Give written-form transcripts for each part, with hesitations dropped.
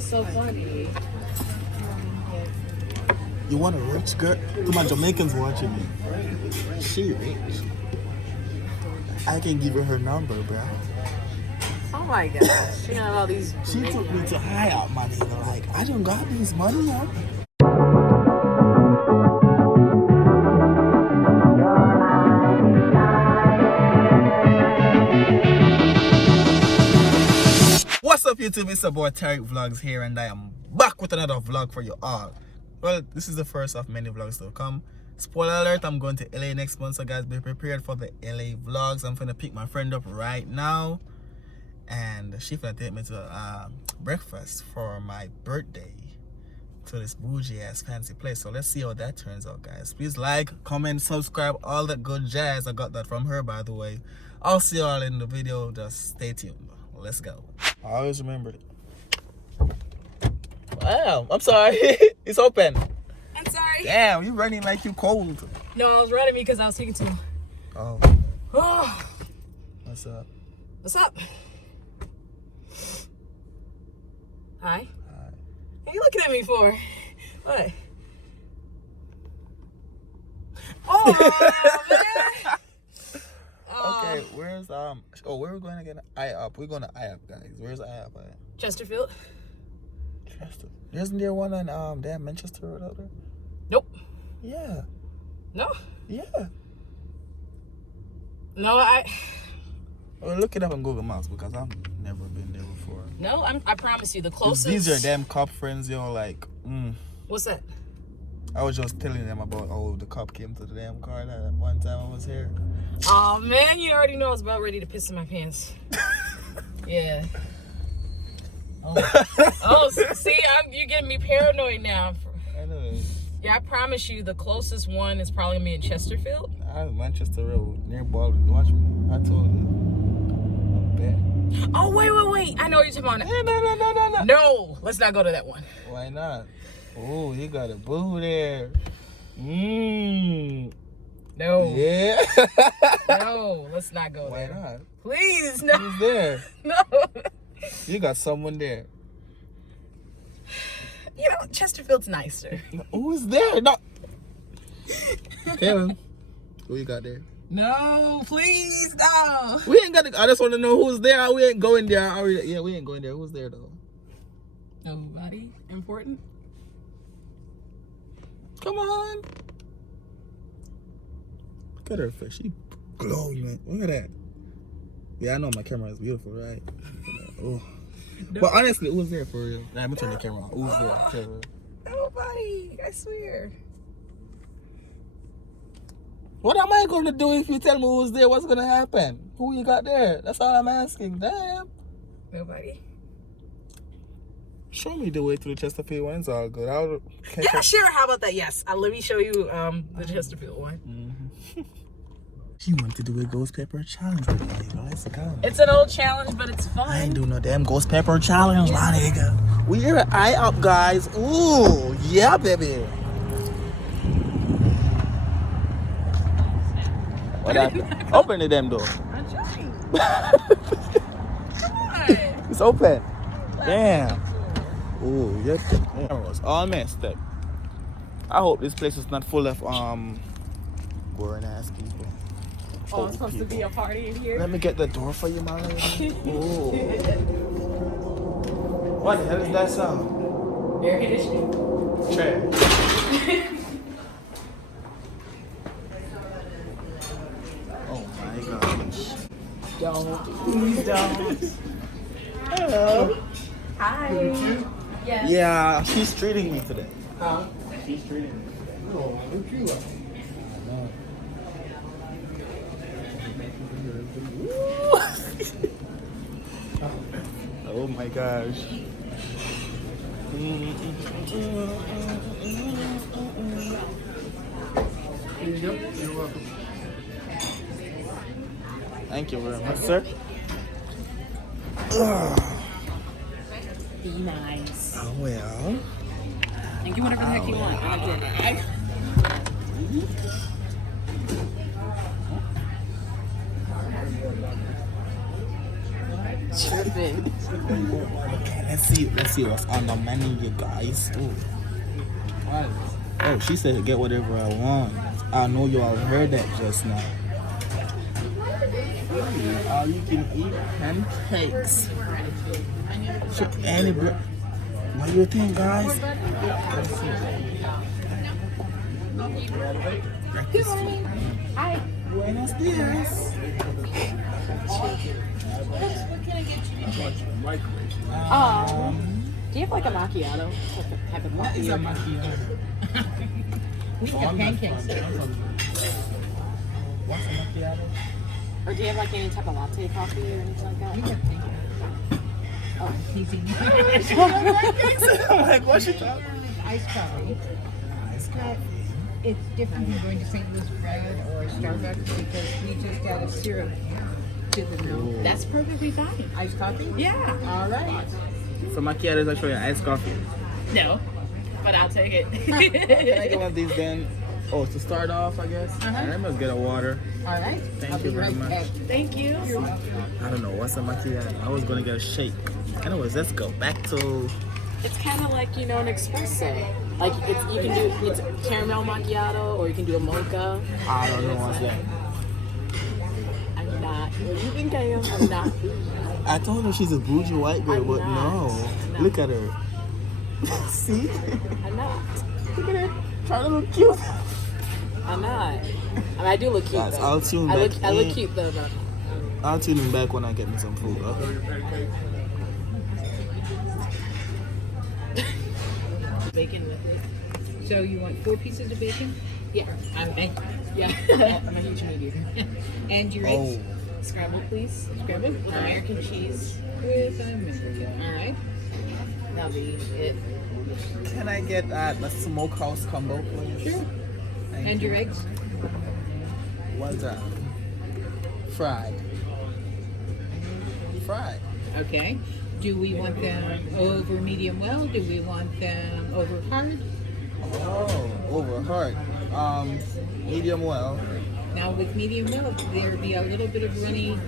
is so funny. You want a rich girl? Come on, Jamaicans watching me. She rich. I can give her number, bro. Oh my gosh. She got all these. She took me to high up money. Like, I don't got these money, yo. What's up, YouTube? It's your boy Tyrekevlogs here, and I am back with another vlog for you all. Well, this is the first of many vlogs to come. Spoiler alert, I'm going to LA next month, so guys, be prepared for the LA vlogs. I'm gonna pick my friend up right now, and she's gonna take me to breakfast for my birthday to this bougie ass fancy place. So let's see how that turns out, guys. Please like, comment, subscribe, all that good jazz. I got that from her, by the way. I'll see you all in the video. Just stay tuned. Let's go. I always remember it. Wow, I'm sorry. It's open. I'm sorry. Damn, you running like you cold. No, I was running because I was taking too long. Oh. Oh. What's up? What's up? Hi. Hi. What are you looking at me for? What? Oh, man. Okay, where's where are we going again? IOP. We're going to IOP, guys. Where's IOP at? Chesterfield. Chesterfield. Isn't there one on damn Manchester Road out there? Nope. Yeah. No. Yeah. No, Well, look it up on Google Maps because I've never been there before. No, I promise you, the closest. These are damn cop friends, yo. Like, What's that? I was just telling them about the cop came to the damn car that one time I was here. Oh man, you already know I was about ready to piss in my pants. Yeah. Oh, see, you're getting me paranoid now. I know. Yeah, I promise you, the closest one is probably gonna be in Chesterfield. Manchester Road near Baldwin. Watch me. I told you. I'm bad. Oh wait! I know what you're talking about. Hey, no. No, let's not go to that one. Why not? Oh, you got a boo there. No. Yeah. No, let's not go Why there. not? Please, no. Who's there? No. You got someone there. You know, Chesterfield's nicer. Who's there? No. Kevin, who you got there? No, please, no. We ain't got to, I just want to know who's there. We ain't going there. Yeah, we ain't going there. Who's there, though? Nobody important? Come on. Look at her face. She glowing, man. Look at that. Yeah, I know my camera is beautiful, right? Oh. No. But honestly, who's there for real? Nah, I'm gonna turn the camera on. Who's there? Nobody, I swear. What am I gonna do if you tell me who's there? What's gonna happen? Who you got there? That's all I'm asking. Damn. Nobody. Show me the way to the Chesterfield one. It's all good. Yeah, sure. How about that? Yes. Let me show you the Chesterfield one. She wanted to do a ghost pepper challenge with me. Let's go. It's an old challenge, but it's fun. I ain't do no damn ghost pepper challenge, my nigga. We're at IOP, guys. Ooh, yeah, baby. What happened? Open the damn door. I'm trying. Come on. It's open. Damn. Ooh, your camera's all messed up. I hope this place is not full of boring ass people. Oh, it's supposed to be a party in here? Let me get the door for you, my lady. Ooh. What the hell is that sound? Air conditioning. Trash. Oh my gosh. Don't. Please don't. Hello. Hi. Yes. Yeah, she's treating me today. Oh. She's treating me. Oh, look you up. Oh my gosh. You're welcome. Thank you very much, sir. Be nice. Oh, well. And get whatever the heck you want. I like it. Tripping. Okay, let's see what's on the menu, you guys. Ooh. Oh, she said get whatever I want. I know you all heard that just now. Ooh, all you can eat pancakes. Any bread. What do you think, guys? Hi. Buenos dias. Do you have like a macchiato? Type of What is a macchiato? We have pancakes. What's a macchiato? Or do you have like any type of latte coffee or anything like that? We have pancakes. Oh, teasing. I'm like, what's she talking? Iced coffee. It's different from going to St. Louis Bread or Starbucks because we just add a syrup to the milk. That's perfectly fine. Iced coffee? Yeah. All right. So macchiato is actually an iced coffee. No, but I'll take it. Can I get one of these then? Oh, to start off, I guess. I must get a water. All right. Thank I'll you be very right much. back. Thank you. I don't know what's a macchiato. I was gonna get a shake. Anyways, let's go back to. It's kind of like, you know, an espresso. Like you can do it's caramel macchiato or you can do a mocha. I don't know what's that. I'm not. What do you think I am? I'm not. I told her she's a bougie white girl, I'm but not. no. I'm not. Look at her. See? I'm not. Look at her. Trying to look cute. I'm not. I mean, I do look cute Guys, though. I'll tune I back look in. cute though. I'll tune in back when I get me some food, okay? Bacon with it. So you want 4 pieces of bacon? Yeah. Yeah. I'm a huge meat eater. And your Oh. eggs? Scrambled, please. Scrambled? With American cheese. With America. All right. That'll be it. Can I get the smokehouse combo, please? Sure. Thank And you. your eggs? Well done. Fried. Fried. Okay. Do we want them over medium well? Do we want them over hard? Oh, over hard. Medium well. Now with medium well, there'll be a little bit of runny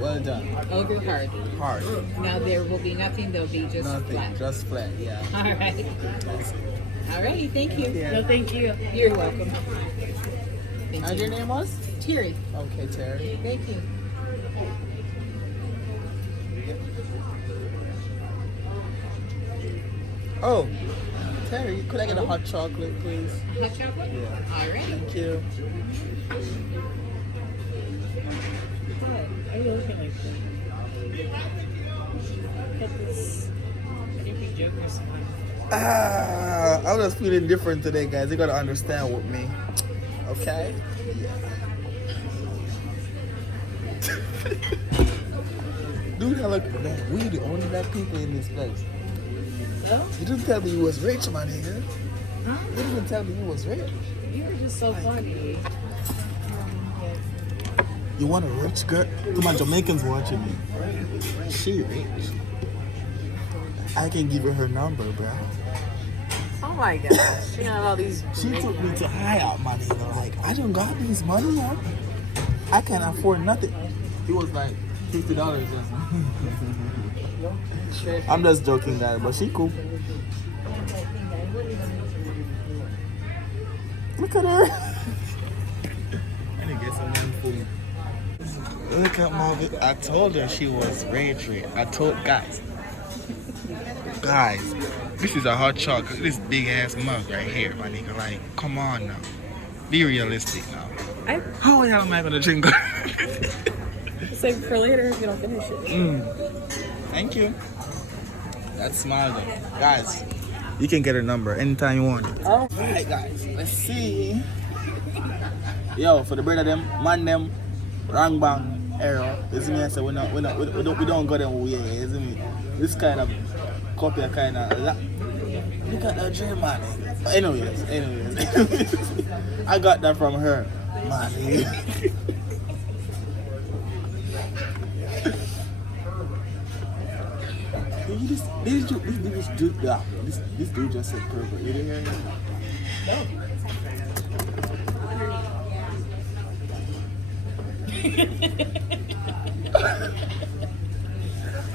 Well done. over hard. Hard. Now there will be nothing, there'll be just Nothing. flat. Just flat, yeah. All right. That's it. All right, thank you. Yeah. No, thank you. You're welcome. Thank And you. your name was? Terry. Okay, Terry. Thank you. Oh, Terry, could I get a hot chocolate, please? Hot chocolate? Yeah. All right. Thank you. Are you looking like that? This creepy joke or something. I'm just feeling different today, guys. You gotta understand with me. Okay? Dude, I look, man, we the only black people in this place. No? You didn't tell me you was rich, my nigga. Huh? You didn't tell me you was rich. You're just so funny. You want a rich girl? To my Jamaicans watching me. She rich. I can give her her number, bro. Oh my gosh. You know all these. She took me to high out, my nigga. Like, I don't got this money, man. I can't afford nothing. It was like $50 or something. I'm just joking, guys, but she cool. Look at her. I need to get some food. Look at Margaret. I told her she was rage. I told guys, this is a hot chocolate. This big ass mug right here, my nigga. Like, come on now. Be realistic now. How the hell am I gonna drink? Save for later if you don't finish it. Thank you. That's smile though. Guys, you can get her number anytime you want it. Oh. Alright guys, let's see. Yo, for the brother them, man them, rang bang, error. Isn't me? I say we don't go them way, isn't me? This kind of copy kind of look at that dream, man. Anyways. I got that from her, man. This dude just said purple. You didn't hear him? No.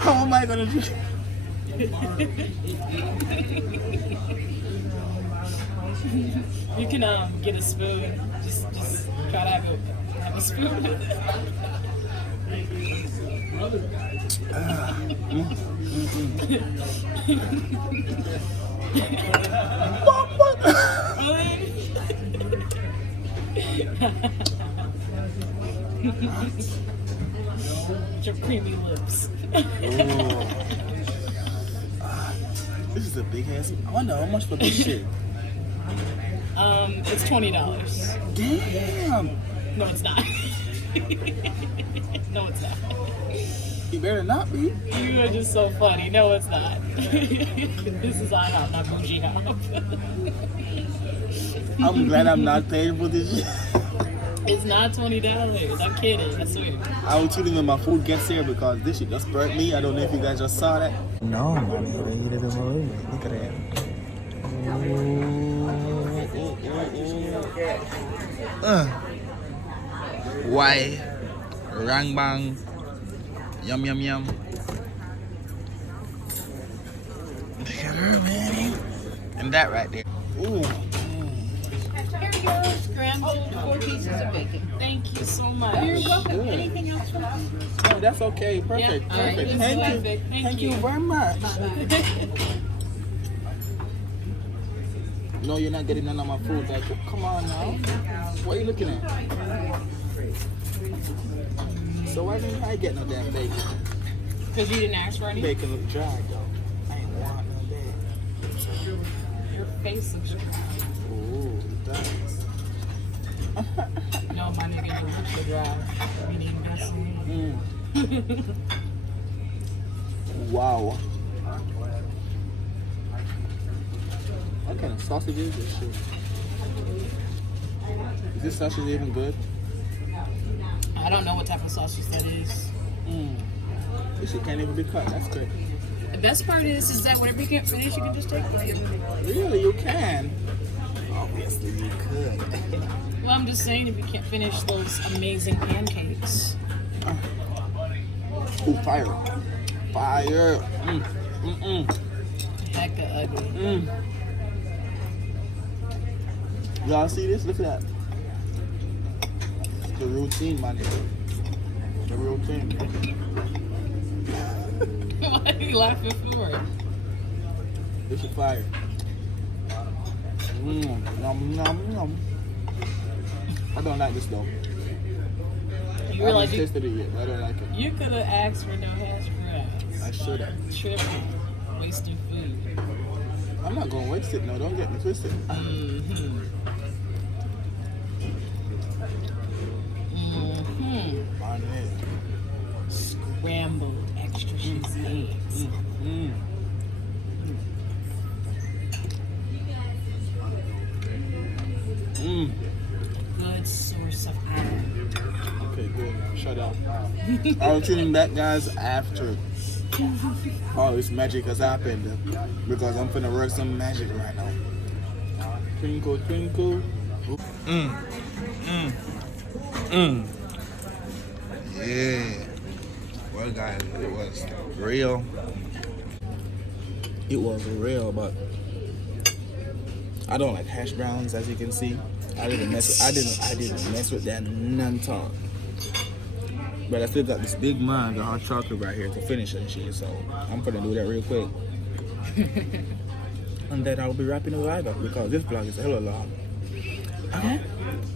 How am I gonna drink? You can get a spoon. Just try to have a spoon. Your creamy lips. This is a big ass. I wonder how much for this shit. It's $20. Damn. No, it's not. No, it's not. You better not be. You are just so funny. No, it's not. This is on hop, not bougie hop. I'm glad I'm not paying for this shit. It's not $20. I'm kidding. I swear. I will tune in when my food gets here because this shit just burnt me. I don't know if you guys just saw that. No, man. Look at that. Why? Rang bang. Yum yum yum. Look at her, man. And that right there. Ooh. Here you go, scrambled 4 pieces of bacon. Thank you so much. You're welcome. Good. Anything else from you? Oh, that's okay. Perfect. Yeah, all right. Perfect. This is Thank you. perfect. Thank you very much. No, you're not getting none of my food. Like, come on now. What are you looking at? So why didn't I get no damn bacon? Because you didn't ask for any? Bacon look dry though. I ain't want no bacon. Your face looks dry. Ooh, it does. No, my nigga, your lips are dry. You need messy. Wow. What kind of sausage is this shit? Is this sausage even good? I don't know what type of sausage that is. This shit can't even be cut. That's great. The best part is that whatever you can't finish, you can just take it. Really, you can. Obviously, you could. Well, I'm just saying, if you can't finish those amazing pancakes. Ooh, fire. Fire. Hecka ugly. Y'all see this? Look at that. The routine, my nigga. The routine. Why are you laughing for? This is fire. Yum, yum. I don't like this though. You I realize haven't you, tasted it yet, but I don't like it. you could have asked for no hash browns. I should have. Tripping. Wasting food. I'm not gonna waste it. No, don't get me twisted. On it. Scrambled extra cheesy eggs. Good source of iron. Okay, good. Shut up. I'll tune in back, guys, after all this magic has happened because I'm finna work some magic right now. Twinkle, twinkle. Yeah. Well, guys, it was real. It was real, but I don't like hash browns, as you can see. I didn't mess with that none talk. But I still got this big mug of hot chocolate right here to finish and shit, so I'm gonna do that real quick. And then I'll be wrapping the vlog up because this vlog is hella long.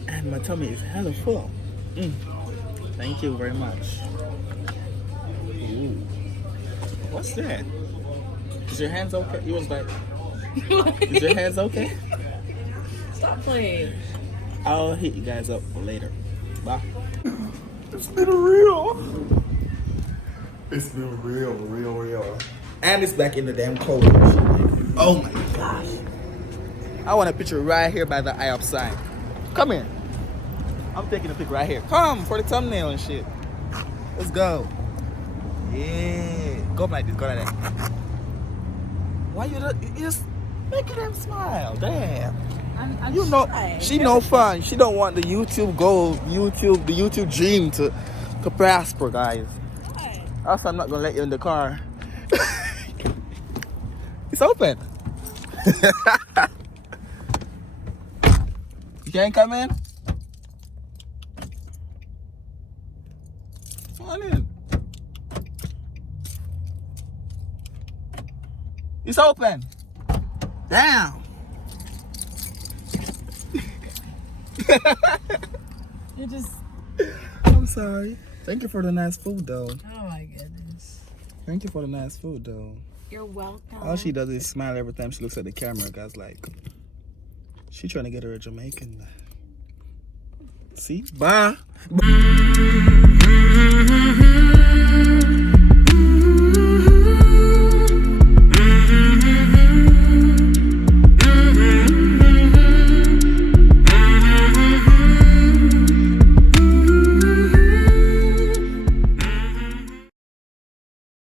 And my tummy is hella full. Thank you very much. Ooh. What's that? Is your hands okay? You was like, is your hands okay? Stop playing. I'll hit you guys up later. Bye. It's been real. It's been real. And it's back in the damn cold. Oh my gosh. I want a picture right here by the IOP sign. Come here. I'm taking a pic right here. Come for the thumbnail and shit. Let's go. Yeah. Go like this. Go like that. Why you just making them smile? Damn. I'm You know, shy. she no fun. She don't want the YouTube goal, the YouTube dream to prosper, guys. Also, I'm not gonna let you in the car. It's open. You can't come in? Come on in. It's open. Damn. You just. I'm sorry. Thank you for the nice food, though. Oh my goodness. Thank you for the nice food, though. You're welcome. All she does is smile every time she looks at the camera, guys. Like, she trying to get her a Jamaican. See? Bye.